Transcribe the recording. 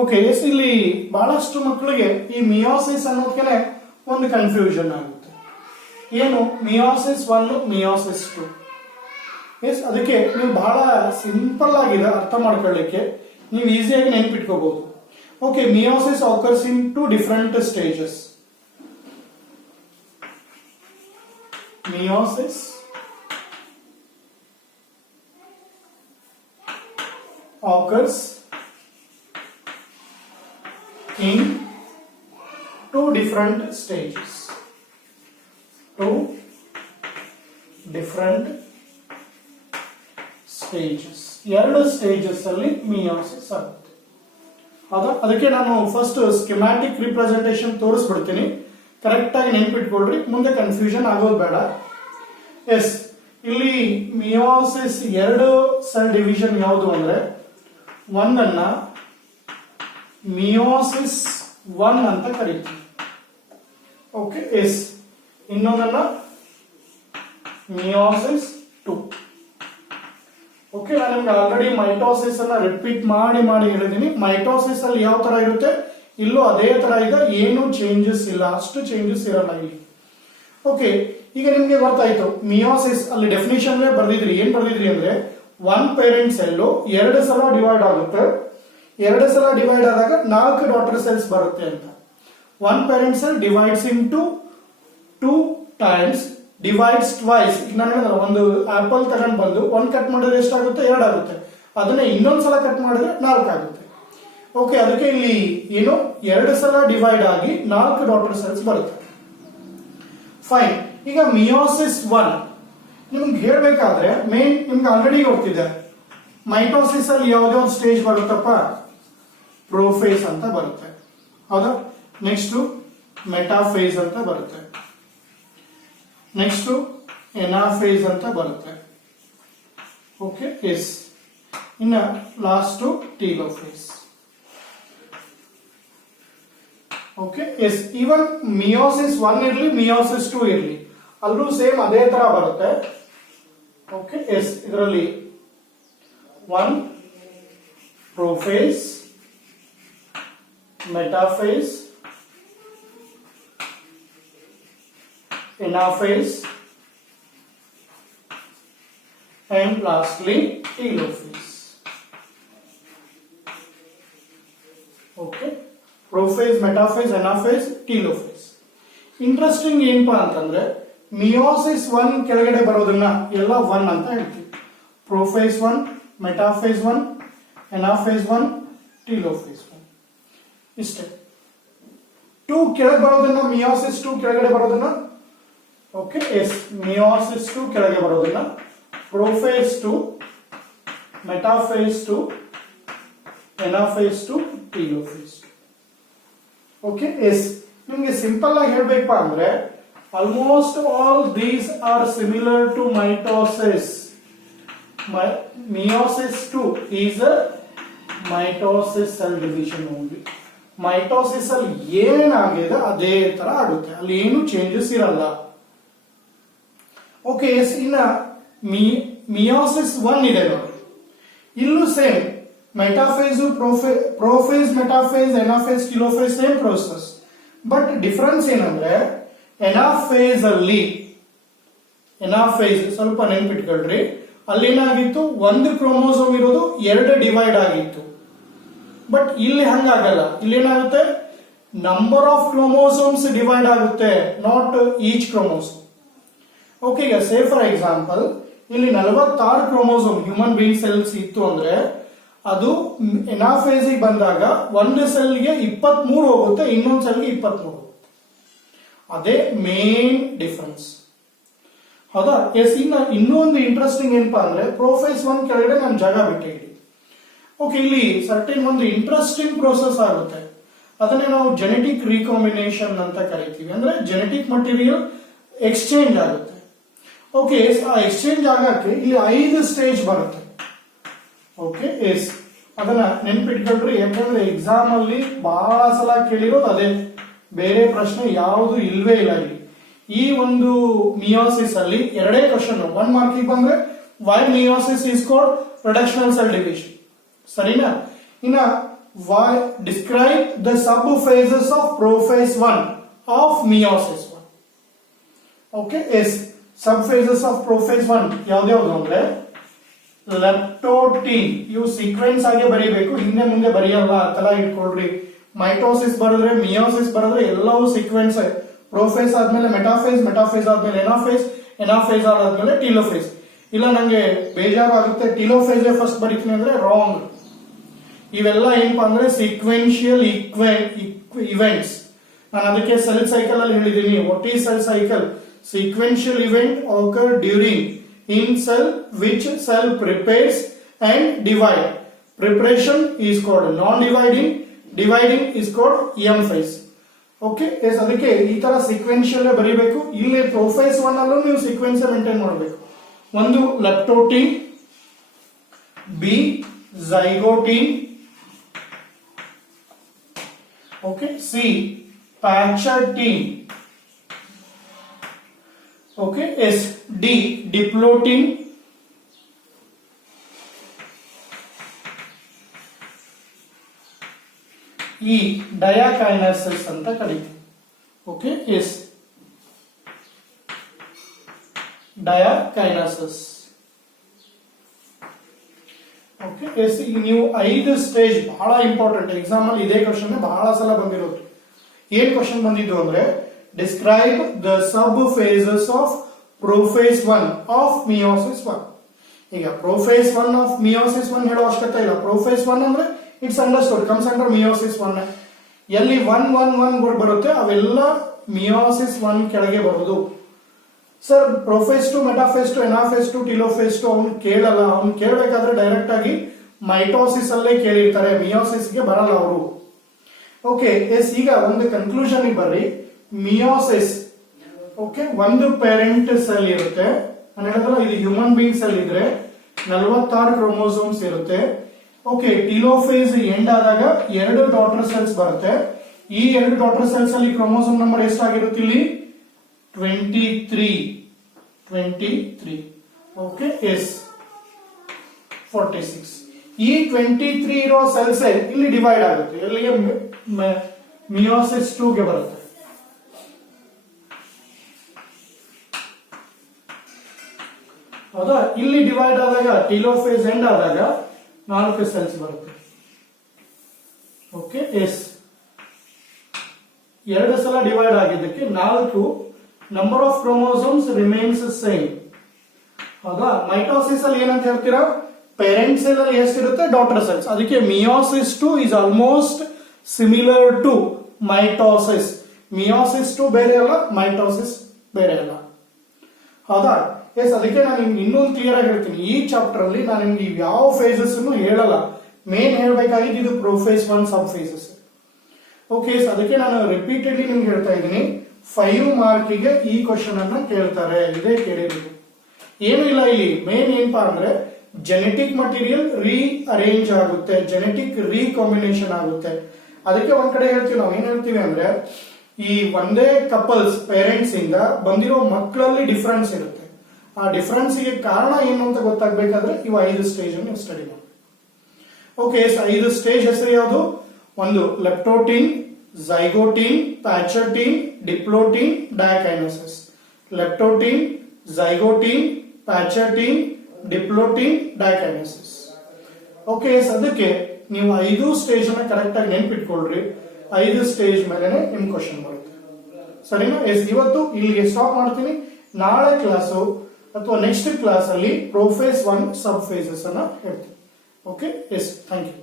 Okay, ಇಲ್ಲಿ ಬಹಳಷ್ಟು ಮಕ್ಕಳಿಗೆ ಈ ಮಿಯೋಸಿಸ್ ಅನ್ನೋದಕ್ಕೆ ಒಂದು ಕನ್ಫ್ಯೂಷನ್ ಆಗುತ್ತೆ. ಏನು ಮಿಯೋಸಿಸ್ 1, ಮಿಯೋಸಿಸ್ 2. ಎಸ್, ಅದಕ್ಕೆ ನೀವು ಬಹಳ ಸಿಂಪಲ್ ಆಗಿದೆ ಅರ್ಥ ಮಾಡ್ಕೊಳ್ಳಿಕ್ಕೆ, ನೀವು ಈಸಿಯಾಗಿ ನೆನ್ಪಿಟ್ಕೋಬಹುದು. Okay, meiosis occurs in 2 different stages. Meiosis occurs in 2 different stages. 2 different stages. 2 stages ಅಲ್ಲಿ ಮಿಯೋಸಿಸ್ ಆಗುತ್ತೆ. ಅದಕ್ಕೆ ನಾನು ಫಸ್ಟ್ ಸ್ಕಿಮ್ಯಾಟಿಕ್ ರಿಪ್ರೆಸೆಂಟೇಷನ್ ತೋರಿಸ್ಬಿಡ್ತೀನಿ, ಕರೆಕ್ಟ್ ಆಗಿ ನೆನ್ಪಿಟ್ಕೊಳ್ರಿ, ಮುಂದೆ ಕನ್ಫ್ಯೂಷನ್ ಆಗೋದು ಬೇಡ. ಎಸ್, ಇಲ್ಲಿ ಮಿಯೋಸಿಸ್ 2 ಸೆಲ್ ಡಿವಿಷನ್ ಯಾವುದು ಅಂದ್ರೆ, ಒಂದನ್ನ ಮಿಯೋಸಿಸ್ 1 ಅಂತ ಕರೀತೀವಿ. ಓಕೆ, ಎಸ್, ಇನ್ನೊಂದನ್ನ ಮಿಯೋಸಿಸ್ 2. ಓಕೆ, ನಾನು ನಿಮ್ಗೆ ಆಲ್ರೆಡಿ ಮೈಟೋಸಿಸ್ ಅನ್ನ ರಿಪೀಟ್ ಮಾಡಿ ಹೇಳಿದ್ದೀನಿ. ಮೈಟೋಸಿಸ್ ಅಲ್ಲಿ ಯಾವ ತರ ಇರುತ್ತೆ, ಇಲ್ಲೂ ಅದೇ ತರ ಇದೆ, ಏನು ಚೇಂಜಸ್ ಇಲ್ಲ, ಅಷ್ಟು ಚೇಂಜಸ್ ಇರಲ್ಲ ಇಲ್ಲಿ. ಓಕೆ, ಈಗ ನಿಮ್ಗೆ ಗೊತ್ತಾಯ್ತು ಮಿಯೋಸಿಸ್ ಅಲ್ಲಿ ಡೆಫಿನಿಷನ್ ಬರ್ದಿದ್ರಿ. ಏನ್ ಬರ್ದಿದ್ರಿ ಅಂದ್ರೆ, 1 ಪೇರೆಂಟ್ ಸೆಲ್ಲು 2 ಸಲ ಡಿವೈಡ್ ಆಗುತ್ತೆ. 2 ಸಲ ಡಿವೈಡ್ ಆದಾಗ 4 ಡಾಟರ್ ಸೆಲ್ಸ್ ಬರುತ್ತೆ ಅಂತ. 1 parent cell divides into 2 times, divides twice. ಈಗ ನಾನು ಹೇಳಿದ್ರೆ ಒಂದು ಆಪಲ್ ತಗೊಂಡ್ ಬಂದು 1 ಕಟ್ ಮಾಡಿದ್ರೆ ಎಷ್ಟಾಗುತ್ತೆ, 2 ಆಗುತ್ತೆ. ಅದನ್ನ ಇನ್ನೊಂದ್ಸಲ ಕಟ್ ಮಾಡಿದ್ರೆ 4 ಆಗುತ್ತೆ. ಓಕೆ, ಅದಕ್ಕೆ ಇಲ್ಲಿ ಏನು 2 ಸಲ ಡಿವೈಡ್ ಆಗಿ 4 ಡಾಟರ್ ಸೆಲ್ಸ್ ಬರುತ್ತೆ. ಫೈನ್. ಈಗ ಮಿಯೋಸಿಸ್ 1 ನಿಮ್ಗೆ ಹೇಳ್ಬೇಕಾದ್ರೆ ಮೇನ್ ನಿಮ್ಗೆ ಆಲ್ರೆಡಿ ಗೊತ್ತಿದೆ, ಮೈಟೋಸಿಸ್ ಅಲ್ಲಿ ಯಾವ್ದಾವ್ದು ಸ್ಟೇಜ್ ಬರುತ್ತಪ್ಪ, ಪ್ರೋಫೇಸ್ ಅಂತ ಬರುತ್ತೆ, ಹೌದಾ? ನೆಕ್ಸ್ಟ್ ಮೆಟಾಫೇಸ್ ಅಂತ ಬರುತ್ತೆ, ನೆಕ್ಸ್ಟ್ ಎನಾಫೇಸ್ ಅಂತ ಬರುತ್ತೆ. ಓಕೆ, ಎಸ್, ಇನ್ನ last telophase. Okay, yes, even meiosis 1 ಇರಲಿ, ಮಿಯೋಸಿಸ್ 2 ಇರಲಿ, ಅಲ್ಲೂ ಸೇಮ್ ಅದೇ ತರ ಬರುತ್ತೆ. ಓಕೆ, ಎಸ್, ಇದರಲ್ಲಿ 1 prophase, metaphase, anaphase, and lastly telophase. Okay, prophase, metaphase, anaphase, telophase. Interesting ಏನಪ್ಪಾ ಅಂತಂದ್ರೆ, ಮಿಯೋಸಿಸ್ 1 ಕೆಳಗಡೆ ಬರೋದನ್ನ ಎಲ್ಲ 1 ಅಂತ ಹೇಳ್ತೀವಿ. ಪ್ರೋಫೇಸ್ 1, ಮೆಟಾಫೇಸ್ 1, ಎನಾಫೇಸ್ 1, ಟೀಲೋಫೇಸ್ 1, ಇಷ್ಟೇ. 2 ಕೆಳಗೆ ಬರೋದನ್ನ, ಮಿಯೋಸಿಸ್ 2 ಕೆಳಗಡೆ ಬರೋದನ್ನ, ಓಕೆ, ಎಸ್, ಮಿಯೋಸಿಸ್ 2 ಕೆಳಗೆ ಬರೋದನ್ನ prophase 2, metaphase 2, anaphase 2, telophase 2. Okay, yes, ನಿಮ್ಗೆ ಸಿಂಪಲ್ ಆಗಿ ಹೇಳ್ಬೇಕಪ್ಪ ಅಂದ್ರೆ, almost all these are similar to mitosis. Meiosis 2 is a mitosis cell division only. Mitosis ಅಲ್ಲಿ ಏನಾಗಿದೆ ಅದೇ ತರ ಆಗುತ್ತೆ, ಅಲ್ಲಿ ಏನು ಚೇಂಜಸ್ ಇರಲ್ಲ. ಓಕೆ, ಎಸ್, ಇನ್ನ ಮಿಯೋಸಿಸ್ 1 ಇದೆ ನೋಡಿ, ಇಲ್ಲೂ same metaphase, prophase, metaphase, anaphase, telophase, same process. But difference ಏನಂದ್ರೆ, ಎನಾಫೇಸ್ ಅಲ್ಲಿ, ಎನಾಫೇಸ್ ಸ್ವಲ್ಪ ನೆನ್ಪಿಟ್ಕೊಳ್ರಿ, ಅಲ್ಲಿ ಏನಾಗಿತ್ತು, 1 ಕ್ರೋಮೋಸೋಮ್ ಇರೋದು 2 ಡಿವೈಡ್ ಆಗಿತ್ತು. ಬಟ್ ಇಲ್ಲಿ ಹಂಗಾಗಲ್ಲ, ಇಲ್ಲಿ ಏನಾಗುತ್ತೆ, ನಂಬರ್ ಆಫ್ ಕ್ರೋಮೋಸೋಮ್ಸ್ ಡಿವೈಡ್ ಆಗುತ್ತೆ, ನಾಟ್ ಈಚ್ ಕ್ರೋಮೋಸೋಮ್. ಓಕೆ, ಈಗ ಸೇ ಫಾರ್ ಎಕ್ಸಾಂಪಲ್ ಇಲ್ಲಿ 46 ಕ್ರೋಮೋಸೋಮ್ ಹ್ಯೂಮನ್ ಬೀಯಿಂಗ್ ಸೆಲ್ಸ್ ಇತ್ತು ಅಂದ್ರೆ, ಅದು ಎನಾಫೇಸ್ ಬಂದಾಗ 1 ಸೆಲ್ಗೆ 23 ಹೋಗುತ್ತೆ, ಇನ್ನೊಂದು ಸೆಲ್ಗೆ 23 ಹೋಗುತ್ತೆ. ಅದೇ ಮೇನ್ ಡಿಫರೆನ್ಸ್, ಹೌದಾ? ಎಸ್, ಇನ್ನೊಂದು ಇಂಟ್ರೆಸ್ಟಿಂಗ್ ಏನಪ್ಪಾ ಅಂದ್ರೆ, ಪ್ರೋಫೇಸ್ 1 ಕೆಳಗಡೆ ನಾನು ಜಾಗ ಬಿಟ್ಟಿದ್ದೀನಿ. ಓಕೆ, ಇಲ್ಲಿ ಸರ್ಟೇನ್ ಒಂದು ಇಂಟ್ರೆಸ್ಟಿಂಗ್ ಪ್ರೋಸೆಸ್ ಆಗುತ್ತೆ, ಅದನ್ನೇ ನಾವು ಜೆನೆಟಿಕ್ ರೀಕಾಂಬಿನೇಷನ್ ಅಂತ ಕರಿತೀವಿ. ಅಂದ್ರೆ ಜೆನೆಟಿಕ್ ಮಟೀರಿಯಲ್ ಎಕ್ಸ್ಚೇಂಜ್ ಆಗುತ್ತೆ. ಓಕೆ, ಆ ಎಕ್ಸ್ಚೇಂಜ್ ಆಗಕ್ಕೆ ಇಲ್ಲಿ 5 ಸ್ಟೇಜ್ ಬರುತ್ತೆ. ಓಕೆ, ಎಸ್, ಅದನ್ನ ನೆನ್ಪಿಟ್ಕೊಳ್ರಿ, ಯಾಕಂದ್ರೆ ಎಕ್ಸಾಮ್ ಅಲ್ಲಿ ಬಹಳ ಸಲ ಕೇಳಿರೋದು ಅದೇ, ಬೇರೆ ಪ್ರಶ್ನೆ ಯಾವುದು ಇಲ್ವೇ ಇಲ್ಲ ಇಲ್ಲಿ. ಈ ಒಂದು ಮಿಯೋಸಿಸ್ ಅಲ್ಲಿ 2 ಕ್ವಶನ್ 1 ಮಾರ್ಕಿಗೆ ಬಂದ್ರೆ, why meiosis is called reductional cell division, ಸರಿನಾ? ಇನ್ನ describe the subphases of prophase 1 of meiosis 1. Okay, yes, subphases of prophase 1 ಯಾವ್ದು ಅಂದ್ರೆ ಲೆಪ್ಟೋಟೀನ್. ಇವು ಸೀಕ್ವೆನ್ಸ್ ಆಗಿ ಬರೀಬೇಕು, ಹಿಂದೆ ಮುಂದೆ ಬರೆಯಲ್ಲ, ತಲ ಇಟ್ಕೊಳ್ರಿ. ಮೈಟೋಸಿಸ್ ಬರೆದ್ರೆ, ಮಿಯೋಸಿಸ್ ಬರೆದ್ರೆ ಎಲ್ಲವೂ ಸೀಕ್ವೆನ್ಸ್. ಪ್ರೋಫೇಸ್ ಆದ್ಮೇಲೆ ಮೆಟಾಫೇಸ್, ಮೆಟಾಫೇಸ್ ಆದ್ಮೇಲೆ ಎನಾಫೇಸ್, ಎನಾಫೇಸ್ ಆದ್ಮೇಲೆ ಟೀಲೋಫೇಸ್. ಇಲ್ಲ ನಂಗೆ ಬೇಜಾರು ಆಗುತ್ತೆ ಟೀಲೋಫೇಸ್ ಫಸ್ಟ್ ಬರೀತೀನಿ ಅಂದ್ರೆ ರಾಂಗ್. ಇವೆಲ್ಲ ಏನಪ್ಪಾ ಅಂದ್ರೆ ಸೀಕ್ವೆನ್ಶಿಯಲ್ ಇವೆಂಟ್ಸ್. ನಾನು ಅದಕ್ಕೆ ಸೆಲ್ ಸೈಕಲ್ ಅಲ್ಲಿ ಹೇಳಿದ್ದೀನಿ. What is cell cycle? Sequential event occur during in cell which cell prepares and divide. Preparation is called non-dividing, dividing is called M phase. Okay, yes, ಅದಕ್ಕೆ ಈ ತರ ಸೀಕ್ವೆನ್ಶಿಯಲ್ ಬರೀಬೇಕು. ಇಲ್ಲಿ ಪ್ರೊಫೇಸ್ 1 ಅಲ್ಲೂ ನೀವು ಸೀಕ್ವೆನ್ಸ್ ಮೇಂಟೈನ್ ಮಾಡಬೇಕು. ಒಂದು leptotene, B zygotene, okay, C pachytene, okay, S D diplotin, E diakinesis ಅಂತ ಕರೀತೀವಿ. Okay, S diakinesis. Okay, yes. ಈಗ ನೀವು 5 ಸ್ಟೇಜ್ ಬಹಳ ಇಂಪಾರ್ಟೆಂಟ್. ಎಕ್ಸಾಮ್ ಅಲ್ಲಿ ಇದೇ ಕ್ವಶನ್ ಬಹಳ ಸಲ ಬಂದಿರೋದು. ಏನ್ ಕ್ವಶನ್ ಬಂದಿದ್ದು ಅಂದ್ರೆ describe the subphases of prophase 1 of meiosis 1. ಈಗ prophase 1 of meiosis 1 ಹೇಳೋ ಅವಶ್ಯಕತೆ ಇಲ್ಲ. prophase 1 ಅಂದ್ರೆ it's understood, comes under meiosis 1. ಎಲ್ಲಿ 1 ಬರುತ್ತೆ ಅವೆಲ್ಲ meiosis 1 ಕೆಳಗೆ ಬರೋದು. Sir prophase 2, metaphase 2, anaphase 2, telophase 2 ಅವ್ನು ಕೇಳಲ್ಲ. ಅವ್ನು ಕೇಳಬೇಕಾದ್ರೆ ಡೈರೆಕ್ಟ್ ಆಗಿ ಮೈಟೋಸಿಸ್ ಅಲ್ಲೇ ಕೇಳಿರ್ತಾರೆ, ಮಿಯೋಸಿಸ್ಗೆ ಬರಲ್ಲ ಅವರು. Okay, yes. ಈಗ ಒಂದು ಕನ್ಕ್ಲೂಷನ್ ಬರ್ರಿ. ಮಿಯೋಸಿಸ್, ಓಕೆ, ಒಂದು ಪೇರೆಂಟ್ ಸೆಲ್ ಇರುತ್ತೆ. ನಾನು ಹೇಳಿದ್ರಲ್ಲ ಇದು ಹ್ಯೂಮನ್ ಬೀಯಿಂಗ್ ಸೆಲ್ ಇದ್ರೆ 46 ಕ್ರೋಮೋಸೋಮ್ಸ್ ಇರುತ್ತೆ. ಓಕೆ, ಟೀಲೋಫೇಸ್ ಎಂಡ್ ಆದಾಗ 2 ಡಾಟರ್ ಸೆಲ್ಸ್ ಬರುತ್ತೆ. ಈ 2 ಡಾಟರ್ ಸೆಲ್ಸ್ ಅಲ್ಲಿ ಕ್ರೋಮೋಸೋಮ್ ನಂಬರ್ ಎಷ್ಟಾಗಿರುತ್ತೆ? ಇಲ್ಲಿ 23. Okay, yes 46. ಈ 23 ಇರೋ ಸೆಲ್ಸ್ ಇಲ್ಲಿ ಡಿವೈಡ್ ಆಗುತ್ತೆ. ಎಲ್ಲಿಗೆ? ಮಿಯೋಸಿಸ್ 2 ಗೆ ಬರುತ್ತೆ. ಹೌದಾ? ಇಲ್ಲಿ ಡಿವೈಡ್ ಆದಾಗ ಟೀಲೋಫೇಸ್ ಎಂಡ್ ಆದಾಗ 4 ಸೆಲ್ಸ್ ಬರುತ್ತೆ. Okay, S. 2 ಸಲ ಡಿವೈಡ್ ಆಗಿದ್ದಕ್ಕೆ 4. Number of chromosomes remains same. ಹೌದಾ? ಮೈಟೋಸಿಸ್ ಅಲ್ಲಿ ಏನಂತ ಹೇಳ್ತೀರಾ? ಪೇರೆಂಟ್ ಸೆಲ್ ಅಲ್ಲಿ ಎಷ್ಟಿರುತ್ತೆ? Daughter cells. ಅದಕ್ಕೆ meiosis 2 is almost similar to mitosis. Meiosis 2 ಬೇರೆ ಅಲ್ಲ, ಮೈಟೋಸಿಸ್ ಬೇರೆ ಅಲ್ಲ. ಹೌದಾ? ಎಸ್. ಅದಕ್ಕೆ ನಾನು ನಿಮ್ಗೆ ಇನ್ನೊಂದು ಕ್ಲಿಯರ್ ಆಗಿ ಹೇಳ್ತೀನಿ. ಈ ಚಾಪ್ಟರ್ ಅಲ್ಲಿ ನಾನು ನಿಮ್ಗೆ ಯಾವ ಫೇಸಸ್ ಹೇಳಲ್ಲ. ಮೇನ್ ಹೇಳ್ಬೇಕಾಗಿದ್ದು ಇದು ಪ್ರೊಫೇಸ್ 1 ಸಬ್ ಫೇಸಸ್. ಓಕೆ, ಅದಕ್ಕೆ ನಾನು ರಿಪೀಟೆಡ್ಲಿ ನಿಮ್ಗೆ ಹೇಳ್ತಾ ಇದ್ದೀನಿ. 5 ಮಾರ್ಕಿಗೆ ಈ ಕ್ವಶನ್ ಅನ್ನ ಕೇಳ್ತಾರೆ. ಇದೇ ಕೇಳಿರೋದು, ಏನು ಇಲ್ಲ. ಇಲ್ಲಿ ಮೇನ್ ಏನಪ್ಪಾ ಅಂದ್ರೆ ಜೆನೆಟಿಕ್ ಮಟೀರಿಯಲ್ ರೀಅರೇಂಜ್ ಆಗುತ್ತೆ, ಜೆನೆಟಿಕ್ ರೀಕಾಂಬಿನೇಷನ್ ಆಗುತ್ತೆ. ಅದಕ್ಕೆ ಒಂದ್ ಕಡೆ ಹೇಳ್ತೀವಿ, ನಾವು ಏನ್ ಹೇಳ್ತೀವಿ ಅಂದ್ರೆ ಈ ಒಂದೇ ಕಪಲ್ಸ್ ಪೇರೆಂಟ್ಸ್ ಇಂದ ಬಂದಿರೋ ಮಕ್ಕಳಲ್ಲಿ ಡಿಫರೆನ್ಸ್ ಇರುತ್ತೆ. ಆ ಡಿಫರೆನ್ಸ್ ಗೆ ಕಾರಣ ಏನು ಅಂತ ಗೊತ್ತಾಗಬೇಕಾದ್ರೆ ಇವು 5 ಸ್ಟೇಜ್ ಅನ್ನು ಸ್ಟಡಿ ಮಾಡಿ. ಓಕೆ, 5 ಸ್ಟೇಜ್ ಹೆಸರು ಯಾವುದು? ಒಂದು ಲೆಪ್ಟೋಟೀನ್, ಝೈಗೋಟೀನ್, ಪ್ಯಾಚರ್ಟೀನ್, ಡಿಪ್ಲೋಟೀನ್, ಡಯಾಕೈನೆಸಿಸ್. ಲೆಪ್ಟೋಟೀನ್, ಝೈಗೋಟೀನ್, ಪ್ಯಾಚರ್ಟೀನ್, ಡಿಪ್ಲೋಟೀನ್, ಡಯಾಕೈನೆಸಿಸ್. ಓಕೆ, ಅದಕ್ಕೆ ನೀವು 5 ಸ್ಟೇಜ್ ಅನ್ನ ಕರೆಕ್ಟ್ ಆಗಿ ನೆನ್ಪಿಟ್ಕೊಳ್ರಿ. 5 ಸ್ಟೇಜ್ ಮೇಲೆ ನಿಮ್ ಕ್ವಶನ್ ಬರುತ್ತೆ. ಸರಿನಾ? ಎಸ್. ಇವತ್ತು ಇಲ್ಲಿಗೆ ಸ್ಟಾಪ್ ಮಾಡ್ತೀನಿ. ನಾಳೆ ಕ್ಲಾಸು ಅಥವಾ ನೆಕ್ಸ್ಟ್ ಕ್ಲಾಸ್ ಅಲ್ಲಿ ಪ್ರೊಫೇಸ್ 1 ಸಬ್ ಫೇಸಸ್ ಅನ್ನ ಹೇಳ್ತೀನಿ. Okay, yes. Thank you.